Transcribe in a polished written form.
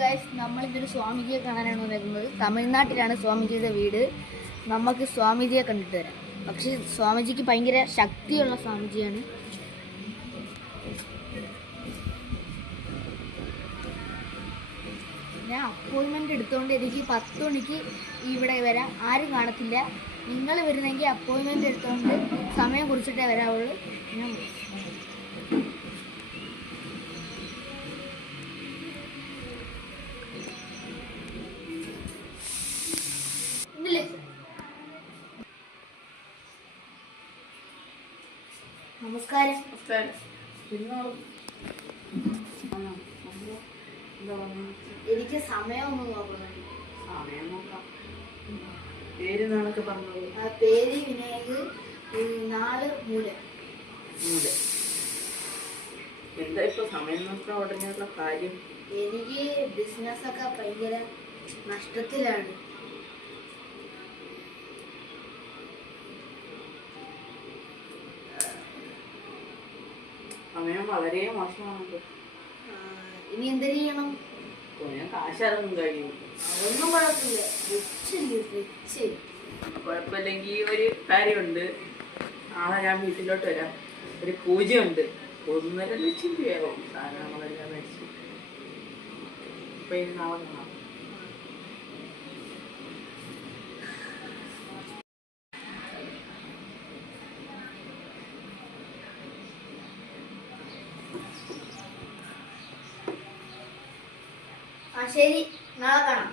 Guys, നമ്മളിതൊരു സ്വാമിജിയെ കാണാനാണ് വന്നിരിക്കുന്നത്. തമിഴ്നാട്ടിലാണ് സ്വാമിജിയുടെ വീട്. നമുക്ക് സ്വാമിജിയെ കണ്ടിട്ട് വരാം. പക്ഷെ സ്വാമിജിക്ക് ഭയങ്കര ശക്തിയുള്ള സ്വാമിജിയാണ്. ഞാൻ അപ്പോയിൻമെൻ്റ് എടുത്തുകൊണ്ട് എനിക്ക് 10 മണിക്ക് ഇവിടെ വരാം. ആരും കാണത്തില്ല. നിങ്ങൾ വരുന്നെങ്കിൽ അപ്പോയിൻമെൻ്റ് എടുത്തുകൊണ്ട് സമയം കുറിച്ചിട്ടേ വരാവുള്ളൂ. ഞാൻ നമസ്കാരം. എനിക്ക് സമയമൊന്നും നോക്കുന്നുണ്ട്. പേര് നാളൊക്കെ പറഞ്ഞത് പേര് വിനായക്, നാള് മൂല. എന്താ ഇപ്പൊ സമയം നോക്കാൻ ഉടനെയുള്ള കാര്യം? എനിക്ക് ബിസിനസ്സൊക്കെ ഭയങ്കര നഷ്ടത്തിലാണ്. സമയം വളരെ മോശമാണല്ലോ. ഇനി എന്ത് ചെയ്യണം? ഞാൻ കാശിറങ്ങും കഴിയും. അതൊന്നും കുഴപ്പമില്ല. കുഴപ്പമില്ലെങ്കിൽ ഒരു കാര്യമുണ്ട്. നാളെ ഞാൻ വീട്ടിലോട്ട് വരാം. ഒരു പൂജയുണ്ട്. 1.5 ലക്ഷം രൂപയാവും സാധനങ്ങളെല്ലാം മേടിച്ചു. അപ്പൊ ഇനി നാളെ കാണാം. ശരി, നാളെ കാണാം.